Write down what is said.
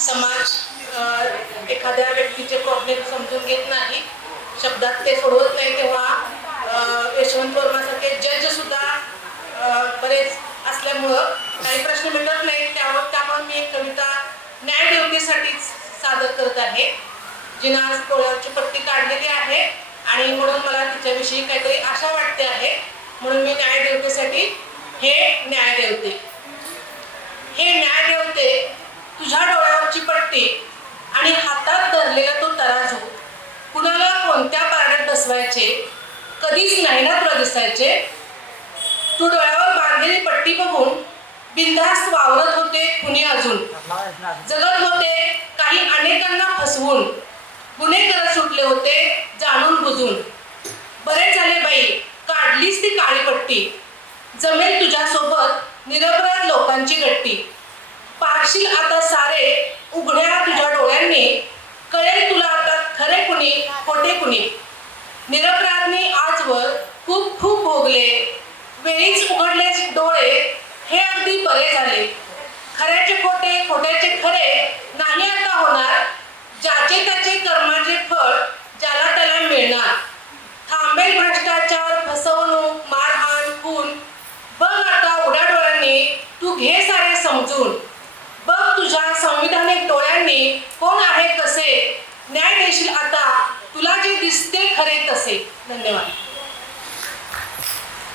समाज एखाद्या व्यक्तीचे प्रॉब्लेम समजून घेत नाही शब्दात ते सोडवत नाही तेव्हा यशवंत वर्मासारखे जज सुद्धा बरेच असल्यामुळं काही प्रश्न मिळत नाही त्यावर त्यामुळे मी एक कविता न्यायदेवतेसाठीच सादर करत आहे जिना आज डोळ्याची पट्टी काढलेली आहे आणि म्हणून मला तिच्याविषयी काहीतरी आशा वाटते आहे. म्हणून मी न्यायदेवतेसाठी हे न्यायदेवते हे न्यायदेवते तुझ्या शकते आणि हातात धरलेला तो तराजू कुणाला कोणत्या पारड्यात बसवायचे कधीच नाही ना तुला दिसायचे. तू डोळ्यावर बांधलेली पट्टी बघून बिनधास्त वावरत होते कुणी अजून. जगत होते काही अनेकांना फसवून. गुन्हे करत सुटले होते जाणून बुजून. बरे झाले बाई काढलीच ती काळी पट्टी. जमेल तुझ्यासोबत निरपराध लोकांची गट्टी. पारशील आता सारे उघड्या तुझ्या डोळ्यांनी कळेल तुला आता खरे कुणी खोटे कुणी निरपराधनी आजवर खूप खूप भोगले. वेळीच उघडले डोळे. हे अगदी बरे झाले. खऱ्याचे खोटे खोट्याचे खरे नाही आता होणार. ज्याचे त्याचे कर्माचे फळ ज्याला त्याला मिळणार. थांबेल भ्रष्टाचार फसवणूक मारहाण खून. बघ आता उड्या डोळ्यांनी तू घे सारे समजून. बघ तुझ्या संविधानिक डोळ्यांनी कोण आहे कसे? धन्यवाद.